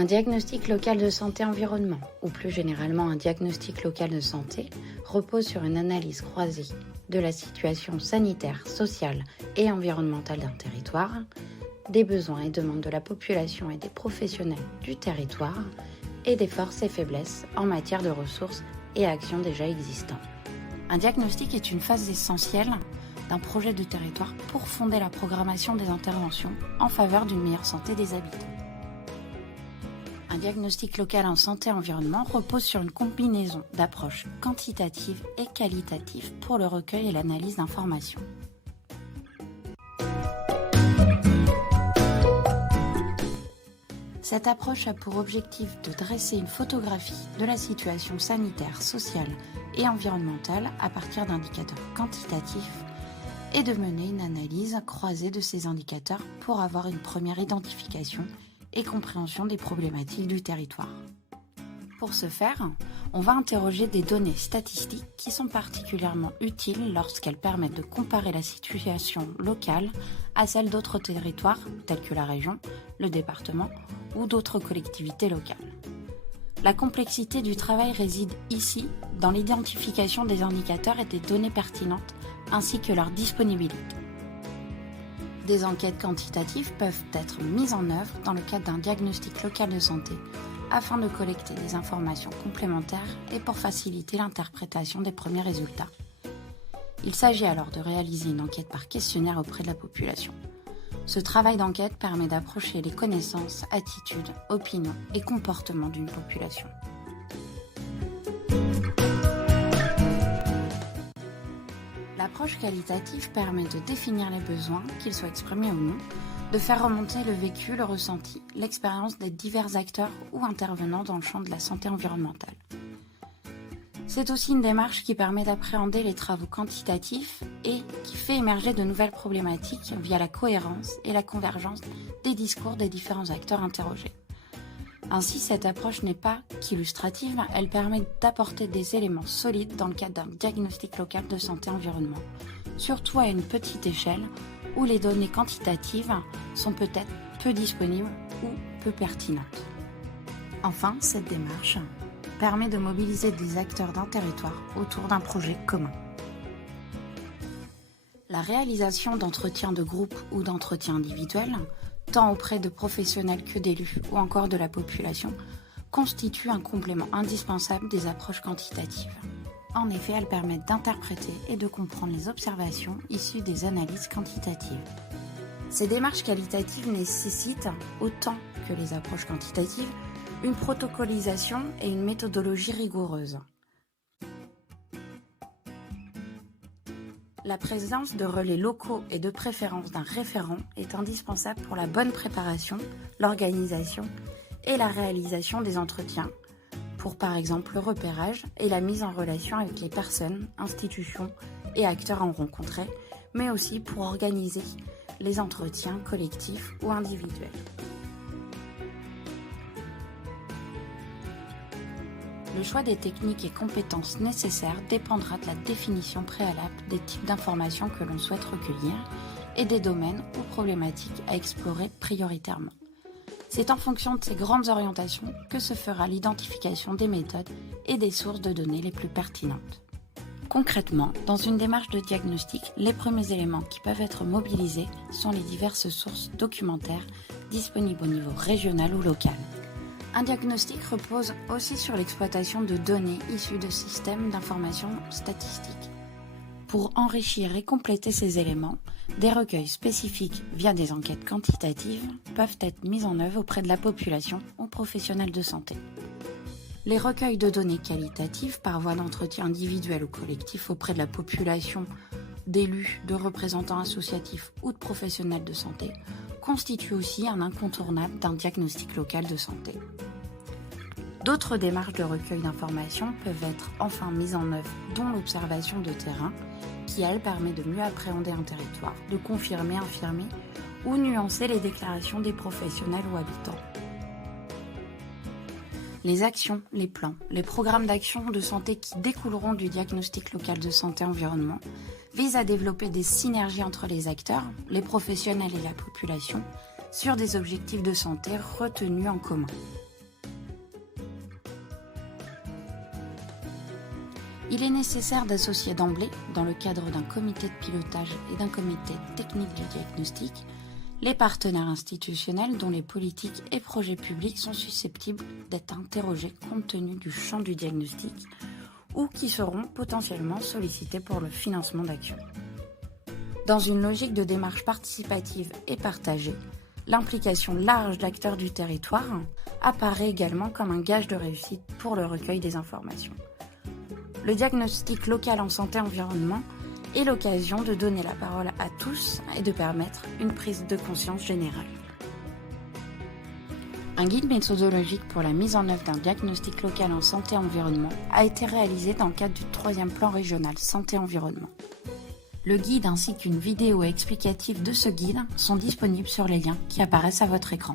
Un diagnostic local de santé-environnement, ou plus généralement un diagnostic local de santé, repose sur une analyse croisée de la situation sanitaire, sociale et environnementale d'un territoire, des besoins et demandes de la population et des professionnels du territoire, et des forces et faiblesses en matière de ressources et actions déjà existantes. Un diagnostic est une phase essentielle d'un projet de territoire pour fonder la programmation des interventions en faveur d'une meilleure santé des habitants. Un diagnostic local en santé-environnement repose sur une combinaison d'approches quantitatives et qualitatives pour le recueil et l'analyse d'informations. Cette approche a pour objectif de dresser une photographie de la situation sanitaire, sociale et environnementale à partir d'indicateurs quantitatifs et de mener une analyse croisée de ces indicateurs pour avoir une première identification et compréhension des problématiques du territoire. Pour ce faire, on va interroger des données statistiques qui sont particulièrement utiles lorsqu'elles permettent de comparer la situation locale à celle d'autres territoires tels que la région, le département ou d'autres collectivités locales. La complexité du travail réside ici dans l'identification des indicateurs et des données pertinentes ainsi que leur disponibilité. Des enquêtes quantitatives peuvent être mises en œuvre dans le cadre d'un diagnostic local de santé afin de collecter des informations complémentaires et pour faciliter l'interprétation des premiers résultats. Il s'agit alors de réaliser une enquête par questionnaire auprès de la population. Ce travail d'enquête permet d'approcher les connaissances, attitudes, opinions et comportements d'une population. L'approche qualitative permet de définir les besoins, qu'ils soient exprimés ou non, de faire remonter le vécu, le ressenti, l'expérience des divers acteurs ou intervenants dans le champ de la santé environnementale. C'est aussi une démarche qui permet d'appréhender les travaux quantitatifs et qui fait émerger de nouvelles problématiques via la cohérence et la convergence des discours des différents acteurs interrogés. Ainsi, cette approche n'est pas qu'illustrative, elle permet d'apporter des éléments solides dans le cadre d'un diagnostic local de santé-environnement, surtout à une petite échelle où les données quantitatives sont peut-être peu disponibles ou peu pertinentes. Enfin, cette démarche permet de mobiliser des acteurs d'un territoire autour d'un projet commun. La réalisation d'entretiens de groupe ou d'entretiens individuels, tant auprès de professionnels que d'élus ou encore de la population, constitue un complément indispensable des approches quantitatives. En effet, elles permettent d'interpréter et de comprendre les observations issues des analyses quantitatives. Ces démarches qualitatives nécessitent, autant que les approches quantitatives, une protocolisation et une méthodologie rigoureuse. La présence de relais locaux et de préférence d'un référent est indispensable pour la bonne préparation, l'organisation et la réalisation des entretiens, pour par exemple le repérage et la mise en relation avec les personnes, institutions et acteurs à rencontrer, mais aussi pour organiser les entretiens collectifs ou individuels. Le choix des techniques et compétences nécessaires dépendra de la définition préalable des types d'informations que l'on souhaite recueillir et des domaines ou problématiques à explorer prioritairement. C'est en fonction de ces grandes orientations que se fera l'identification des méthodes et des sources de données les plus pertinentes. Concrètement, dans une démarche de diagnostic, les premiers éléments qui peuvent être mobilisés sont les diverses sources documentaires disponibles au niveau régional ou local. Un diagnostic repose aussi sur l'exploitation de données issues de systèmes d'information statistiques. Pour enrichir et compléter ces éléments, des recueils spécifiques via des enquêtes quantitatives peuvent être mis en œuvre auprès de la population ou professionnels de santé. Les recueils de données qualitatives par voie d'entretien individuel ou collectif auprès de la population, d'élus, de représentants associatifs ou de professionnels de santé constituent aussi un incontournable d'un diagnostic local de santé. D'autres démarches de recueil d'informations peuvent être enfin mises en œuvre, dont l'observation de terrain, qui elle permet de mieux appréhender un territoire, de confirmer, infirmer ou nuancer les déclarations des professionnels ou habitants. Les actions, les plans, les programmes d'action de santé qui découleront du diagnostic local de santé-environnement visent à développer des synergies entre les acteurs, les professionnels et la population sur des objectifs de santé retenus en commun. Il est nécessaire d'associer d'emblée, dans le cadre d'un comité de pilotage et d'un comité technique du diagnostic, les partenaires institutionnels dont les politiques et projets publics sont susceptibles d'être interrogés compte tenu du champ du diagnostic ou qui seront potentiellement sollicités pour le financement d'actions. Dans une logique de démarche participative et partagée, l'implication large d'acteurs du territoire apparaît également comme un gage de réussite pour le recueil des informations. Le diagnostic local en santé-environnement est l'occasion de donner la parole à tous et de permettre une prise de conscience générale. Un guide méthodologique pour la mise en œuvre d'un diagnostic local en santé-environnement a été réalisé dans le cadre du 3e plan régional santé-environnement. Le guide ainsi qu'une vidéo explicative de ce guide sont disponibles sur les liens qui apparaissent à votre écran.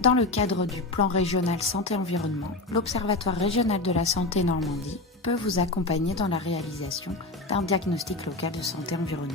Dans le cadre du plan régional santé-environnement, l'Observatoire régional de la santé Normandie peut vous accompagner dans la réalisation d'un diagnostic local de santé-environnement.